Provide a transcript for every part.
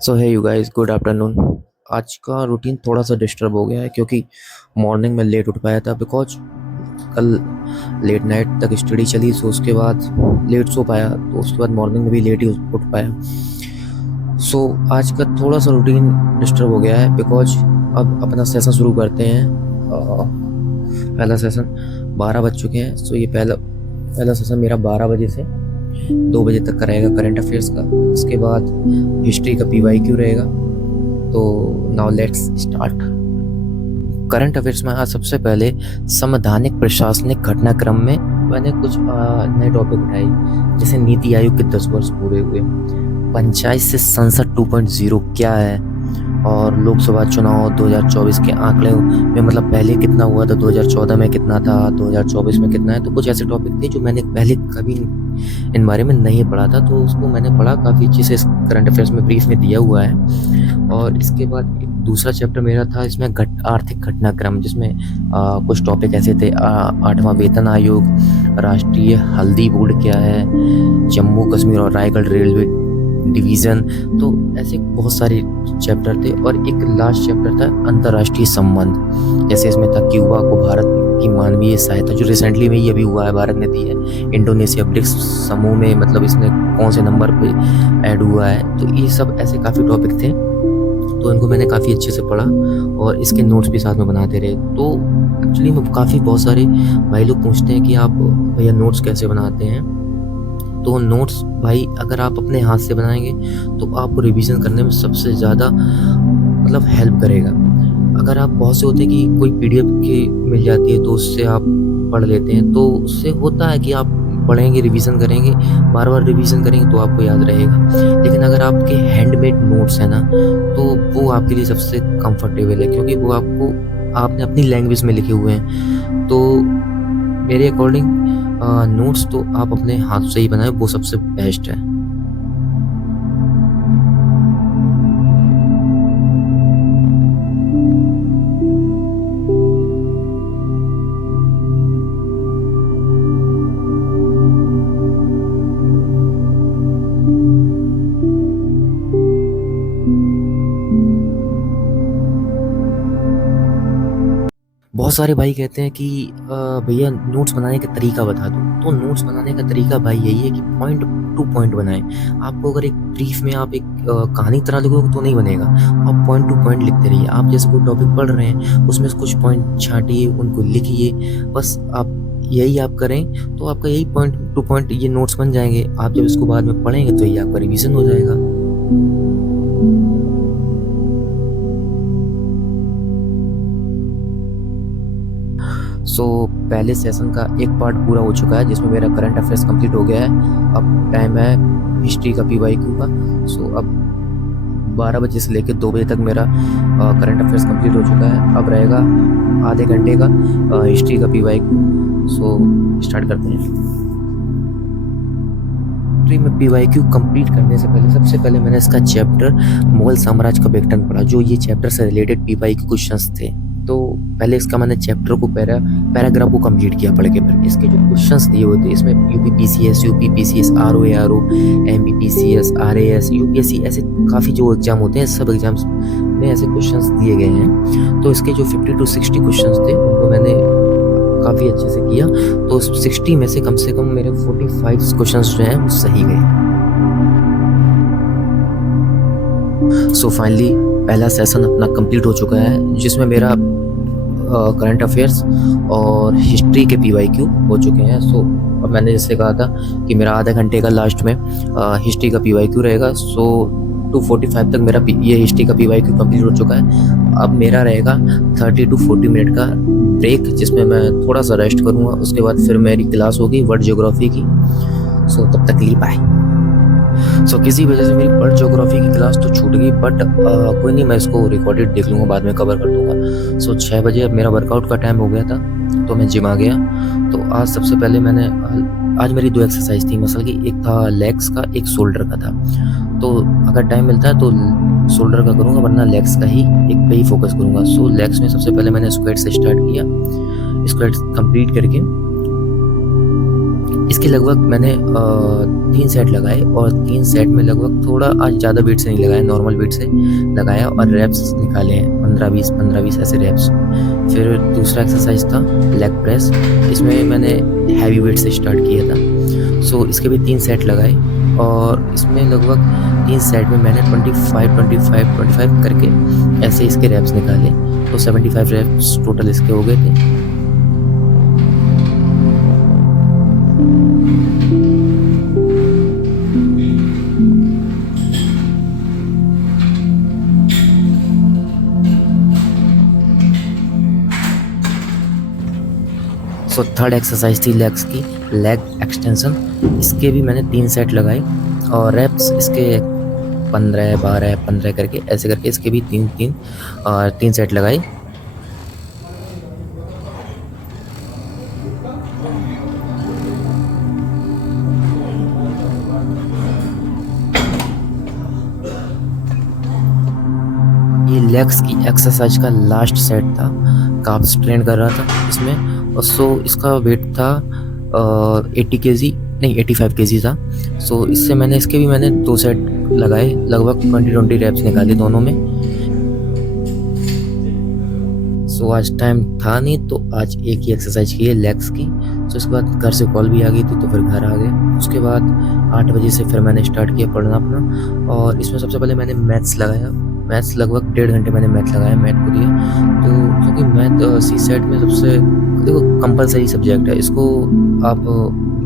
सो है you guys, good afternoon. आज का रूटीन थोड़ा सा डिस्टर्ब हो गया है क्योंकि मॉर्निंग में लेट उठ पाया था बिकॉज कल लेट नाइट तक स्टडी चली। सो उसके बाद लेट सो पाया, तो उसके बाद मॉर्निंग में भी लेट ही उठ पाया। सो आज का थोड़ा सा रूटीन डिस्टर्ब हो गया है बिकॉज अब अपना सेशन शुरू करते हैं। पहला सेशन 12 बज चुके हैं। सो ये पहला पहला सेशन मेरा 12 बजे से 2 बजे तक का रहेगा करंट अफेयर्स का। इसके बाद हिस्ट्री का पीवाईक्यू रहेगा। तो now let's start. Current affairs में आज सबसे पहले संवैधानिक प्रशासनिक घटनाक्रम में मैंने कुछ नए टॉपिक उठाए, जैसे नीति आयोग के 10 वर्ष पूरे हुए, पंचायत से संसद 2.0 क्या है, और लोकसभा चुनाव 2024 के आंकड़े में मतलब पहले कितना हुआ था, 2014 में कितना था, 2024 में कितना है। तो कुछ ऐसे टॉपिक थे जो मैंने पहले कभी इन बारे में नहीं पढ़ा था, तो उसको मैंने पढ़ा, काफ़ी अच्छे से करंट अफेयर्स में ब्रीफ में दिया हुआ है। और इसके बाद एक दूसरा चैप्टर मेरा था इसमें आर्थिक घटनाक्रम, जिसमें कुछ टॉपिक ऐसे थे, 8वां वेतन आयोग, राष्ट्रीय हल्दी बोर्ड क्या है, जम्मू कश्मीर और रायगढ़ रेलवे डिवीज़न। तो ऐसे बहुत सारे चैप्टर थे। और एक लास्ट चैप्टर था अंतर्राष्ट्रीय संबंध, जैसे इसमें था क्यूबा को भारत की मानवीय सहायता, जो रिसेंटली में ही अभी हुआ है, भारत ने दी है। इंडोनेशिया ब्रिक्स समूह में मतलब इसने कौन से नंबर पे ऐड हुआ है। तो ये सब ऐसे काफ़ी टॉपिक थे, तो इनको मैंने काफ़ी अच्छे से पढ़ा और इसके नोट्स भी साथ में बनाते रहे। तो एक्चुअली में काफ़ी बहुत सारे भाई लोग पूछते हैं कि आप भैया नोट्स कैसे बनाते हैं। तो नोट्स भाई अगर आप अपने हाथ से बनाएंगे तो आपको रिवीजन करने में सबसे ज़्यादा मतलब हेल्प करेगा। अगर आप बहुत से होते हैं कि कोई पीडीएफ की मिल जाती है तो उससे आप पढ़ लेते हैं, तो उससे होता है कि आप पढ़ेंगे, रिवीजन करेंगे, बार बार रिवीजन करेंगे तो आपको याद रहेगा। लेकिन अगर आपके हैंडमेड नोट्स है ना, तो वो आपके लिए सबसे कंफर्टेबल है, क्योंकि वो आपने अपनी लैंग्वेज में लिखे हुए हैं। तो मेरे अकॉर्डिंग नोट्स तो आप अपने हाथ से ही बनाए, वो सबसे बेस्ट है। बहुत सारे भाई कहते हैं कि भैया नोट्स बनाने का तरीका बता दो। तो नोट्स बनाने का तरीका भाई यही है कि पॉइंट टू पॉइंट बनाएं। आपको अगर एक ब्रीफ में आप एक कहानी तरह लिखोगे तो नहीं बनेगा। आप पॉइंट टू पॉइंट लिखते रहिए। आप जैसे कोई टॉपिक पढ़ रहे हैं उसमें से कुछ पॉइंट छांटिए, उनको लिखिए, बस आप यही आप करें तो आपका यही पॉइंट टू पॉइंट ये नोट्स बन जाएंगे। आप जब इसको बाद में पढ़ेंगे तो ये आपका रिवीजन हो जाएगा। सो पहले सेशन का एक पार्ट पूरा हो चुका है, जिसमें मेरा करंट अफेयर्स कंप्लीट हो गया है। अब टाइम है हिस्ट्री का पीवाईक्यू का। सो अब 12 बजे से लेकर 2 बजे तक मेरा करंट अफेयर्स कंप्लीट हो चुका है। अब रहेगा आधे घंटे का हिस्ट्री का पीवाईक्यू। सो स्टार्ट करते हैं। हिस्ट्री में पीवाईक्यू कंप्लीट करने से पहले सबसे पहले मैंने इसका चैप्टर मुगल साम्राज्य का विघटन पढ़ा, जो ये चैप्टर से रिलेटेड पीवाईक्यू क्वेश्चंस थे। तो पहले इसका मैंने चैप्टर को पैराग्राफ को कंप्लीट किया पढ़ के। फिर इसके जो क्वेश्चंस दिए हुए थे, इसमें UPPCS, UPPCS, RO, MPPCS, RAS, UPSC, ऐसे काफ़ी जो एग्जाम होते हैं सब एग्जाम्स में ऐसे क्वेश्चंस दिए गए हैं। तो इसके जो 50 to 60 क्वेश्चंस थे उनको मैंने काफ़ी अच्छे से किया। तो 60 में से कम मेरे 45 क्वेश्चंस जो हैं वो सही गए। सो फाइनली पहला सेशन अपना कंप्लीट हो चुका है, जिसमें मेरा करंट अफेयर्स और हिस्ट्री के पीवाईक्यू हो चुके हैं। सो अब मैंने जैसे कहा था कि मेरा आधे घंटे का लास्ट में हिस्ट्री का पीवाईक्यू रहेगा। सो 2:45 तक मेरा ये हिस्ट्री का पीवाईक्यू कंप्लीट हो चुका है। अब मेरा रहेगा 30 to 40 मिनट का ब्रेक, जिसमें मैं थोड़ा सा रेस्ट करूँगा। उसके बाद फिर मेरी क्लास होगी वर्ल्ड ज्योग्राफी की। सो तब तक के लिए बाय। सो किसी वजह से मेरी वर्ल्ड ज्योग्राफी की क्लास तो छूट गई, बट कोई नहीं, मैं इसको रिकॉर्डेड देख लूँगा, बाद में कवर कर दूँगा। सो 6 बजे अब मेरा वर्कआउट का टाइम हो गया था, तो मैं जिम आ गया। तो आज सबसे पहले आज मेरी 2 एक्सरसाइज थी मसल की, एक था लेग्स का, एक शोल्डर का था। तो अगर टाइम मिलता है तो शोल्डर का करूँगा, वरना लेग्स का ही एक पे ही फोकस करूँगा। सो लेग्स में सबसे पहले मैंने स्क्वाट से स्टार्ट किया। स्क्वाट कंप्लीट करके इसके लगभग मैंने 3 सेट लगाए और 3 सेट में लगभग थोड़ा आज ज़्यादा वेट से नहीं लगाया, नॉर्मल वेट से लगाया और रैप्स निकाले हैं 15-20 ऐसे रैप्स। फिर दूसरा एक्सरसाइज था लेग प्रेस, इसमें मैंने हैवी वेट से स्टार्ट किया था। सो इसके भी 3 सेट लगाए और इसमें लगभग 3 सेट में मैंने 25 करके ऐसे इसके रैप्स निकाले, तो 75 रैप्स टोटल इसके हो गए थे। सो थर्ड एक्सरसाइज थी लेग्स की, लेग एक्सटेंशन। इसके भी मैंने 3 सेट लगाए और रेप्स इसके 15, 12, 15 करके ऐसे करके इसके भी 3 सेट लगाए। ये लेग्स की एक्सरसाइज का लास्ट सेट था, काफ्स ट्रेन कर रहा था इसमें। और सो इसका वेट था 80 केजी, नहीं 85 केजी था। सो इससे इसके भी मैंने 2 सेट लगाए, लगभग 20 रैप्स निकाले दोनों में। सो आज टाइम था नहीं तो आज एक ही एक्सरसाइज की है लेग्स की। सो इसके बाद घर से कॉल भी आ गई थी तो फिर घर आ गए। उसके बाद 8 बजे से फिर मैंने स्टार्ट किया पढ़ना अपना, और इसमें सबसे पहले मैंने मैथ्स लगाया। मैथ्स लगभग 1.5 घंटे मैंने मैथ लगाया, मैथ को दिया। तो क्योंकि मैथ सी सेट में सबसे देखो कंपलसरी सब्जेक्ट है, इसको आप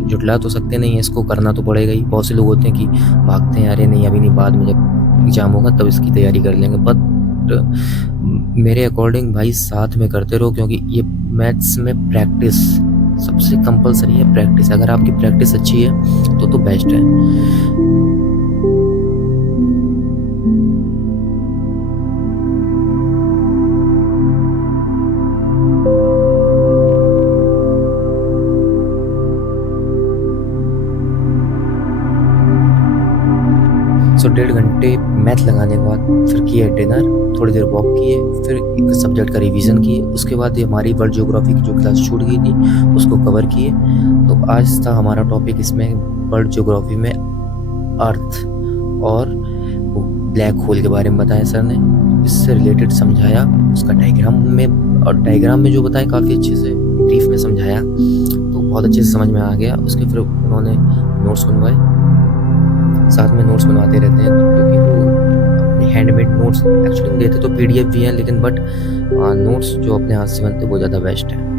जुटला तो सकते नहीं है, इसको करना तो पड़ेगा ही। बहुत से लोग होते हैं कि भागते हैं, अरे नहीं अभी नहीं, बाद में जब एग्जाम होगा तब इसकी तैयारी कर लेंगे। बट मेरे अकॉर्डिंग भाई साथ में करते रहो, क्योंकि ये मैथ्स में प्रैक्टिस सबसे कंपलसरी है। प्रैक्टिस, अगर आपकी प्रैक्टिस अच्छी है तो बेस्ट है। सो 1.5 घंटे मैथ लगाने के बाद फिर किए डिनर, थोड़ी देर वॉक किए, फिर एक सब्जेक्ट का रिवीजन किए। उसके बाद ये हमारी वर्ल्ड ज्योग्राफी की जो क्लास छूट गई थी उसको कवर किए। तो आज था हमारा टॉपिक इसमें वर्ल्ड ज्योग्राफी में अर्थ और ब्लैक होल के बारे में बताया सर ने, इससे रिलेटेड समझाया उसका डायग्राम में, और डायग्राम में जो बताया काफ़ी अच्छे से ब्रीफ में समझाया, तो बहुत अच्छे से समझ में आ गया। उसके फिर उन्होंने नोट्स बनवाए, साथ में नोट्स बनवाते रहते हैं, क्योंकि वो अपने हैंडमेड नोट्स एक्चुअली देते तो पीडीएफ भी हैं, लेकिन बट नोट्स जो अपने हाथ से बनते वो ज़्यादा बेस्ट है।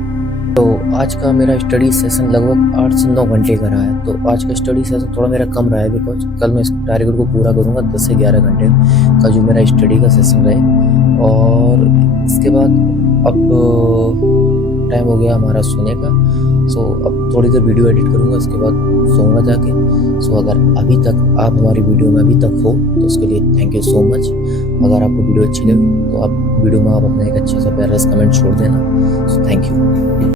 तो आज का मेरा स्टडी सेशन लगभग 8 से 9 घंटे का रहा है। तो आज का स्टडी सेशन थोड़ा मेरा कम रहा है, बिकॉज कल मैं इस टारगेट को पूरा करूँगा 10 से 11 घंटे का जो मेरा स्टडी का सेशन रहे। और इसके बाद अब टाइम हो गया हमारा सोने का। सो अब थोड़ी देर वीडियो एडिट करूँगा, उसके बाद सोऊंगा जाके। सो अगर अभी तक आप हमारी वीडियो में अभी तक हो तो उसके लिए थैंक यू सो मच। अगर आपको वीडियो अच्छी लगी तो आप वीडियो में आप अपना एक अच्छा सा प्यारा कमेंट छोड़ देना। So thank you.